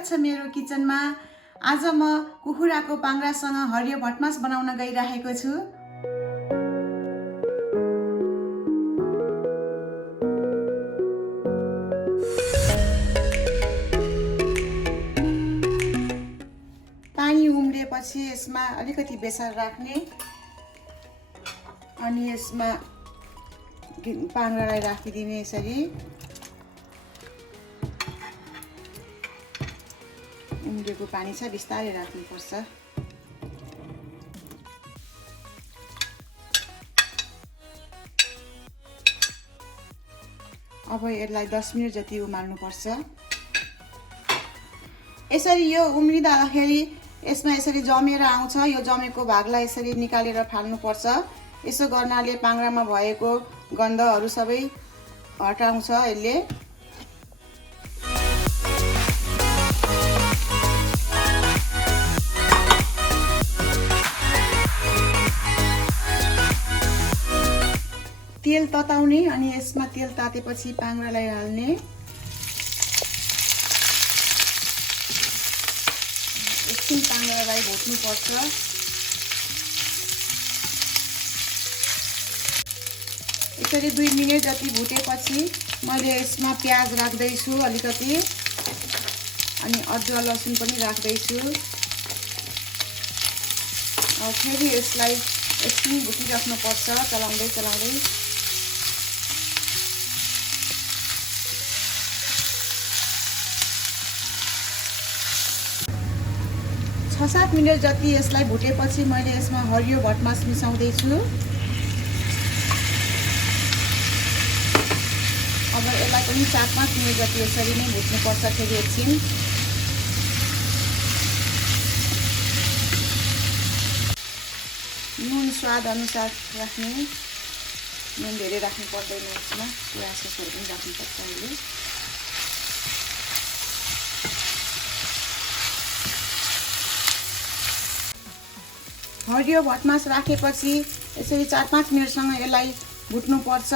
स्वागत छ मेरो किचनमा। आज म कुखुराको पाङ्ग्रासँग हरियो भटमास बनाउन गइरहेको छु। पानी उम्लेपछि यसमा अलिकति बेसार राख्ने अनि यसमा पाङ्ग्रालाई राखिदिने। यसरी उम्लेको पानी छ, बिस्तारै राख्नुपर्छ। अब यसलाई 10 मिनेट जति उमाल्नुपर्छ। यसरी यो उम्लिँदाखेरि यसमा यसरी जमेर आउँछ। यो जमेको भागलाई यसरी निकालेर फाल्नुपर्छ। यसो गर्नाले पाङ्ग्रामा भएको गन्धहरू सबै हटाउँछ यसले। तेल तताउने अनि यसमा तेल तातेपछि पाङ्ग्रालाई हाल्ने। एकछिन पाङ्ग्रालाई भुट्नुपर्छ। यसरी 2 मिनेट जति भुटेपछि मैले यसमा प्याज राख्दैछु अलिकति, अनि अदुवा लसुन पनि राख्दैछु। फेरि यसलाई एकछिन भुटिराख्नुपर्छ चलाउँदै चलाउँदै। 6-7 मिनेट जति यसलाई भुटेपछि मैले यसमा हरियो भटमास मिसाउँदैछु। अब यसलाई पनि 4-5 मिनेट जति यसरी नै भुट्नुपर्छ। फेरि एकछिन नुन स्वाद अनुसार राख्ने। नुन धेरै राख्नु पर्दैन, यसमा सोया ससहरू पनि राख्नुपर्छ। अहिले हरियो भटमास राखेपछि यसरी 4-5 मिनेटसम्म यसलाई भुट्नुपर्छ।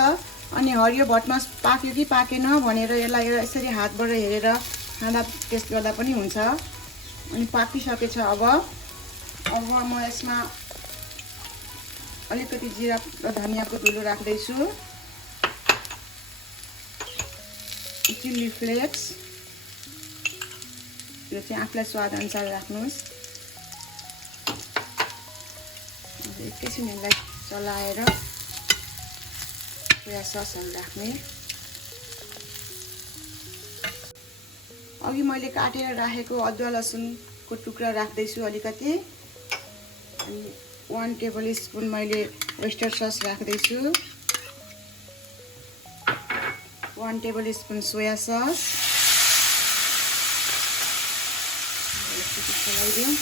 अनि हरियो भटमास पाक्यो कि पाकेन भनेर यसलाई यसरी हातबाट हेरेर खाँदा टेस्ट गर्दा पनि हुन्छ। अनि पाकिसकेछ। अब म यसमा अलिकति जिरा र धनियाको धुलो राख्दैछु। चिल्ली फ्लेक्स यो चाहिँ आफूलाई स्वाद अनुसार राख्नुहोस्। एकैछिन यसलाई चलाएर सोया ससहरू राख्ने। अघि मैले काटेर राखेको अदुवा लसुनको टुक्रा राख्दैछु अलिकति। अनि 1 टेबल स्पुन मैले ओइस्टर सस राख्दैछु। 1 टेबल स्पुन सोया सस चलाइदिउँ।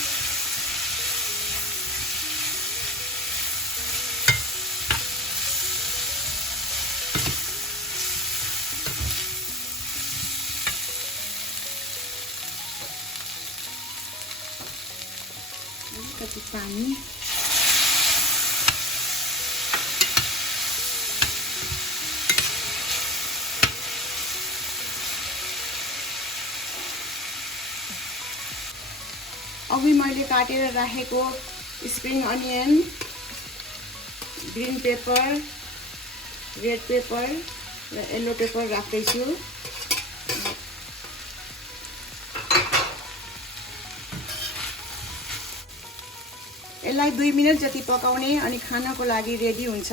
अलिकति पानी। अघि मैले काटेर राखेको spring onion, green pepper, red pepper र येलो पेपर राख्दैछु। यसलाई 2 मिनेट जति पकाउने अनि खानको लागि रेडी हुन्छ।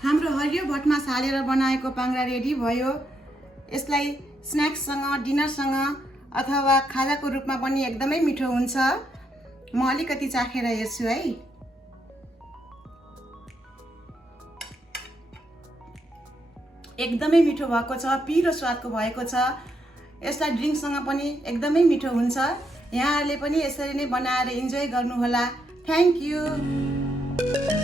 हाम्रो हरियो भटमास हालेर बनाएको पाङ्ग्रा रेडी भयो। यसलाई स्न्याक्ससँग, डिनरसँग अथवा खाजाको रूपमा पनि एकदमै मिठो हुन्छ। म अलिकति चाखेर हेर्छु है। एकदमै मिठो भएको छ, पिरो स्वादको भएको छ। यसलाई ड्रिङ्कसँग पनि एकदमै मिठो हुन्छ। यहाँहरूले पनि यसरी नै बनाएर इन्जोय गर्नुहोला। Thank you.